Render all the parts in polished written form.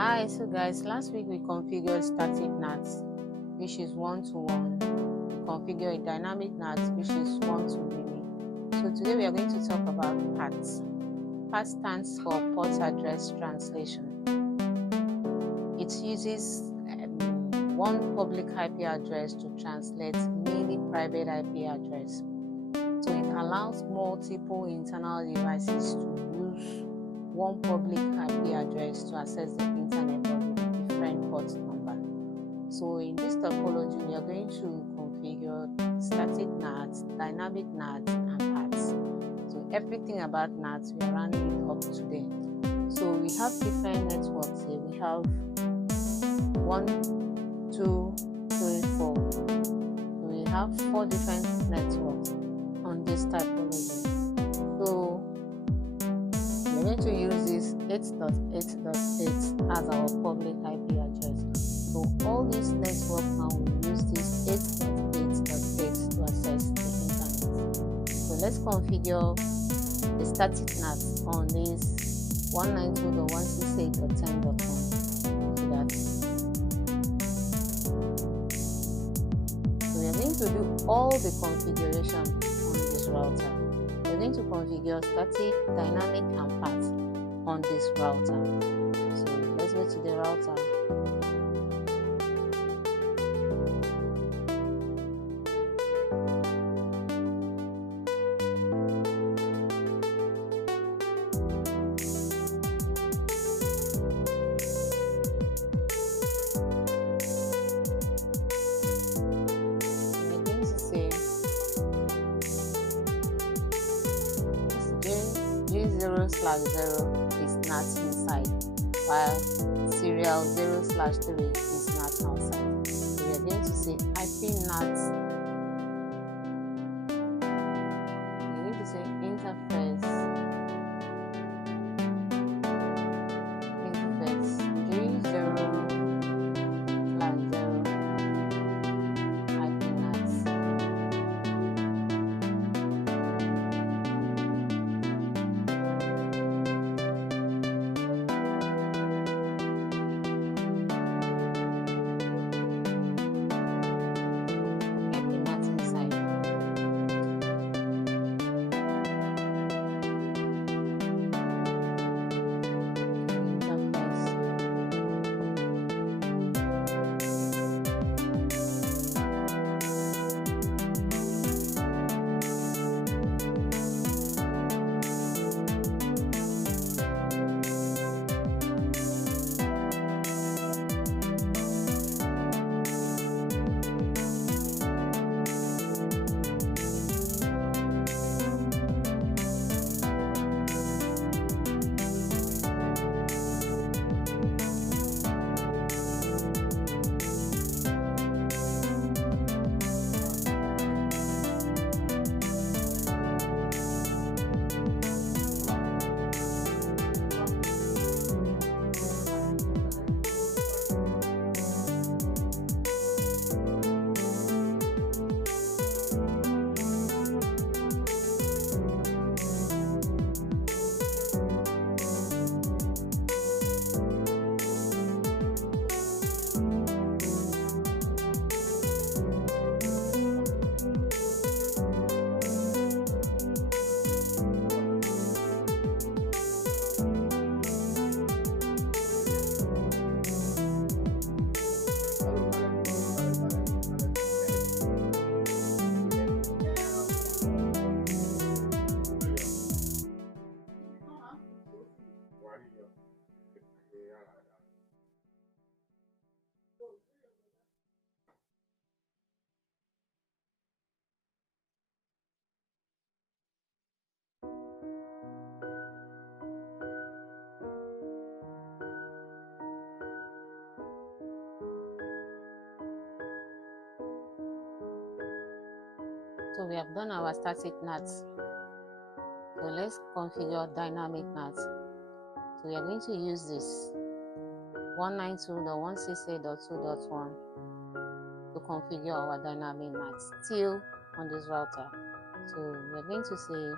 Hi, so guys, last week we configured static NAT, which is one-to-one. We configured a dynamic NAT, which is one-to-many. So today we are going to talk about PAT. PAT stands for Port Address Translation. It uses one public IP address to translate many private IP address. So it allows multiple internal devices to use one public IP address to access the internet but with a different port number. So in this topology, we are going to configure static NAT, dynamic NAT, and PATs. So everything about NAT, we are running it up today. So we have different networks here. We have 1, 2, 3, 4. So we have 4 different networks on this topology. So we're going to use this 8.8.8 as our public IP address. So all these networks now will use this 8.8.8 to access the internet. So let's configure the static NAT on this 192.168.10.1 so we are going to do all the configuration on this router. We're going to configure static, dynamic, and PAT on this router. So let's go to the router. We're going to say G0/0 is NAT inside, while serial 0/3 is NAT outside. So we are going to say IP NAT. We're going to say interface G0/0 IP NAT. So we have done our static NAT. So let's configure dynamic NAT. So we are going to use this 192.168.2.1 to configure our dynamic NAT still on this router. So we are going to say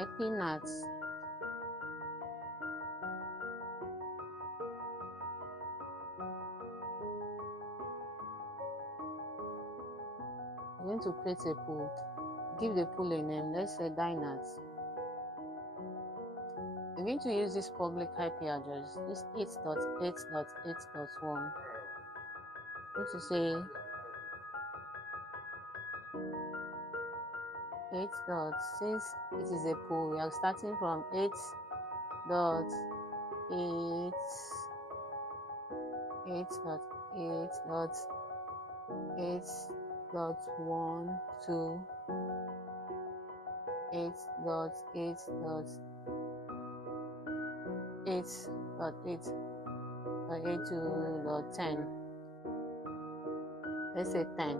IP NAT going to create a pool. Give the pool a name. Let's say DINAT. We're going to use this public IP address, this 8.8.8.1. I'm going to say 8 dot. Since it is a pool, we are starting from 8.8, 8.8.8.1 to 8.8.8.8 to 10. Let's say 10,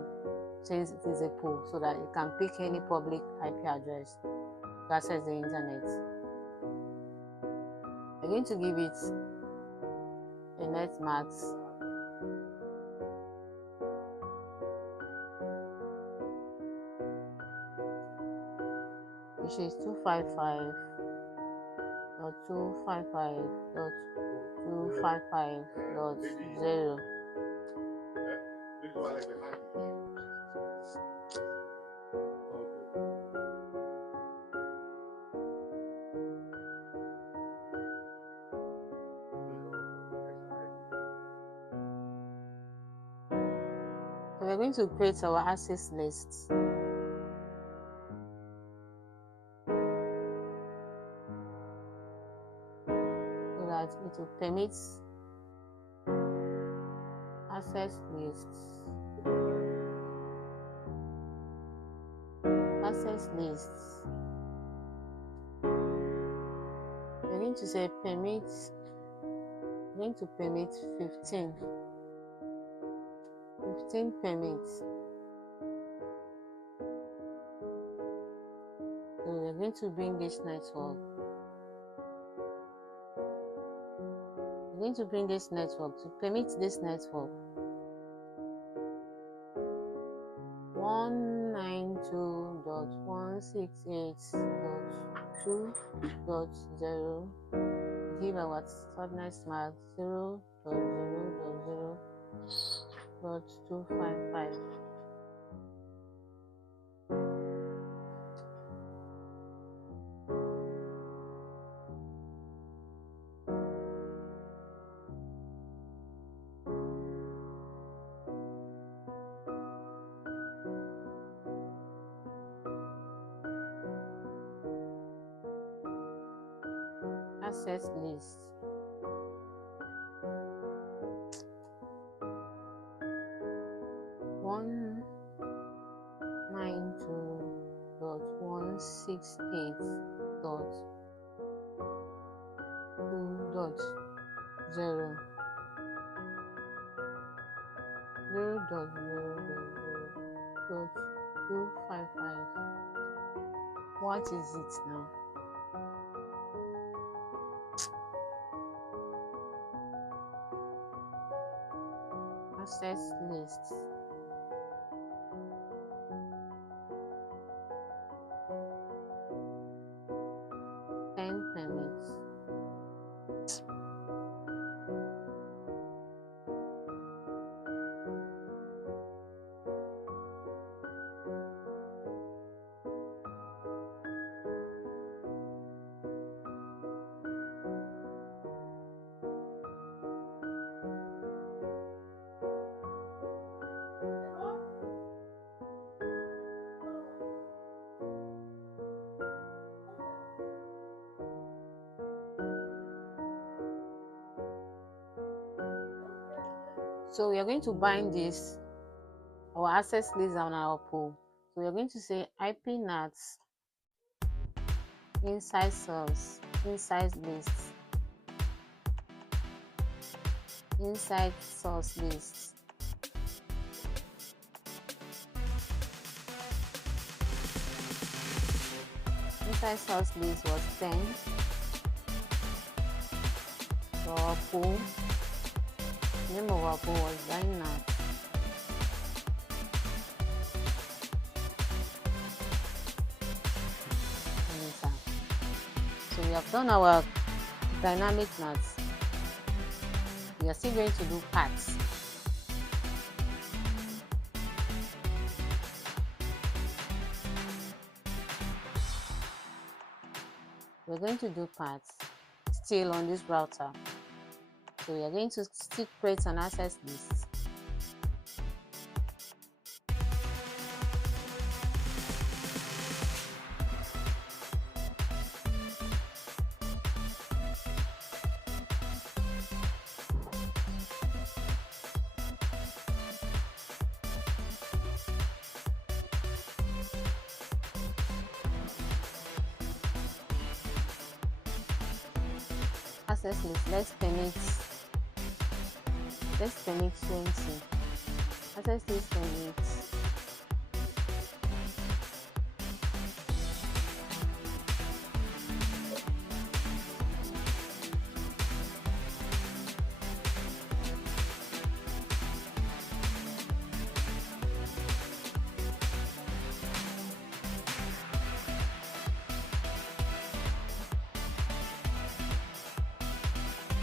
since it is a pool, so that you can pick any public IP address to access the internet. I'm going to give it a net max which is 255.255.255.0. So we're going to create our access list. So that it will permit access lists. Access lists. We're going to say permit. We're going to permit 15 permits. So we're going to bring this network. We're going to bring this network to permit this network. 192.168.2.0. Give our subnet mark 0.0.0.255. Access list. One 92.168.2.0 0.0.0.255. What is it now? Access lists. Permits. So we are going to bind this, our access list on our pool. So we are going to say IP NAT inside source, inside lists, inside source lists. Inside source list was 10. So our pool, name of our pool was DINAT. So we have done our dynamic NATs. We are still going to do paths. we're going to do paths still on this router. So we are going to still create an access list. Access list, let's permit 20. Access list permits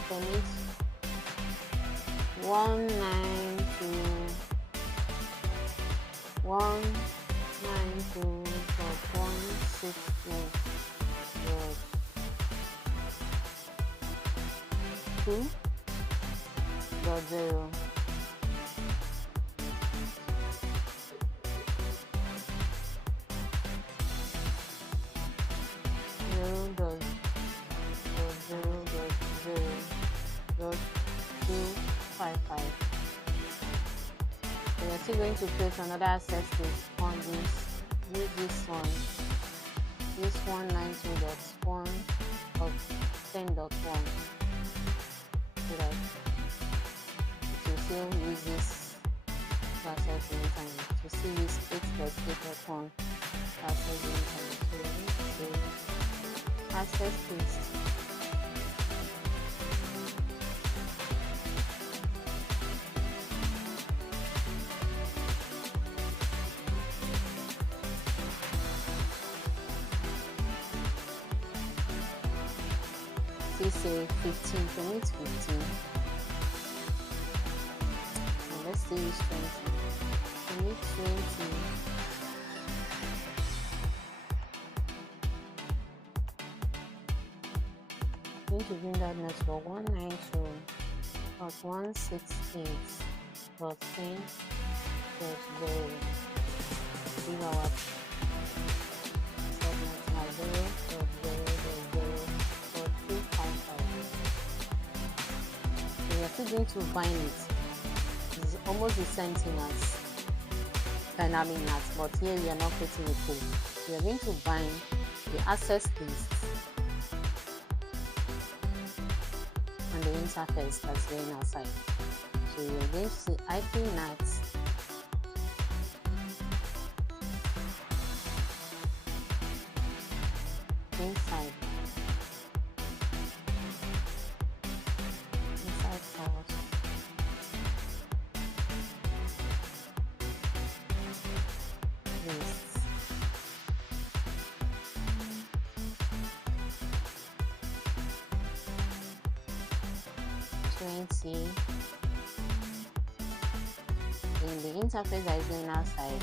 permit 192.162.2.0. So we're still going to create another access list on this. Use this one. This 192.1 of 10.1. So that it will still use this to access the internet. To still use 8.8.1 to access the internet. So we're going to say access list. Say 15, permit 15, and let's say use 20, permit 20, going to bring that network 192.168.10.0, give our segment now 0.0.0.255. We are still going to bind it. It's almost the same thing as dynamic NAT, but here we are not creating a code. We are going to bind the access list and the interface that's going outside. So we are going to say IP NAT inside port lists. In the interface that is going outside,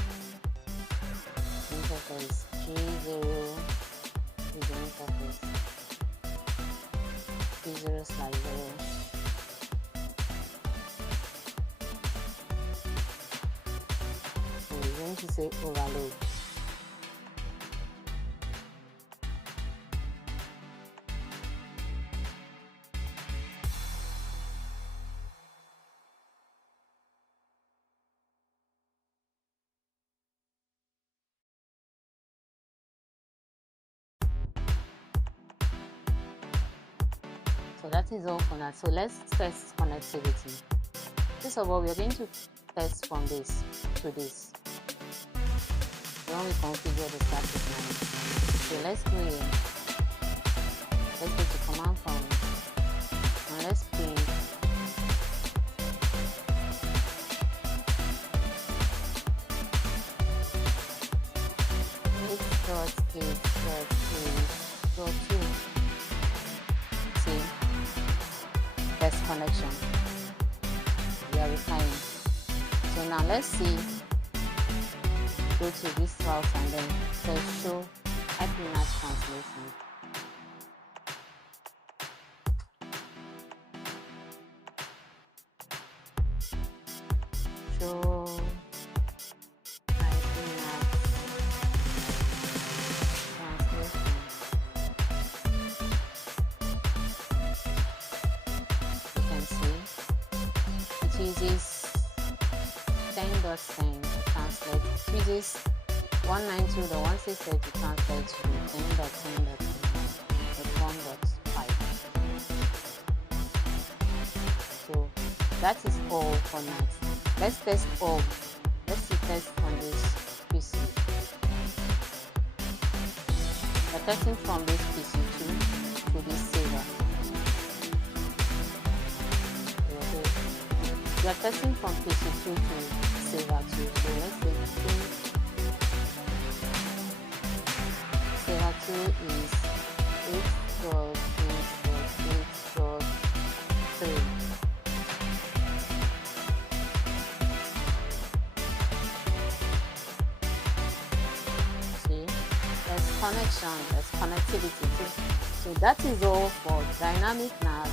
interface G0 is the interface P0/0. So we're going to say overload. So that is all for that. So let's test connectivity. First of all, we are going to test from this to this. When we configure the static line. So let's go here. Let's go to command prompt and let's print .8.8.2. See, test connection. We are replying. So now let's see. Go to this route and then say show IP NAT translation. So I do not translation. You can see it uses 10.10 to translate. It uses 192.168 to translate to 10.10.1.5. So that is all for NAT. Let's test all. Let's see test on this PC. We're testing from this PC to this saver. We are testing from PC2 to saver 2. So let's say saver 2 is 8.8.8.3. See, there's connection, there's connectivity too. So that is all for dynamic NAT,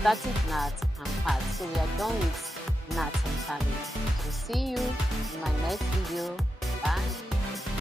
static NAT, and paths. So we are done with NAT entirely. So see you in my next video. Bye.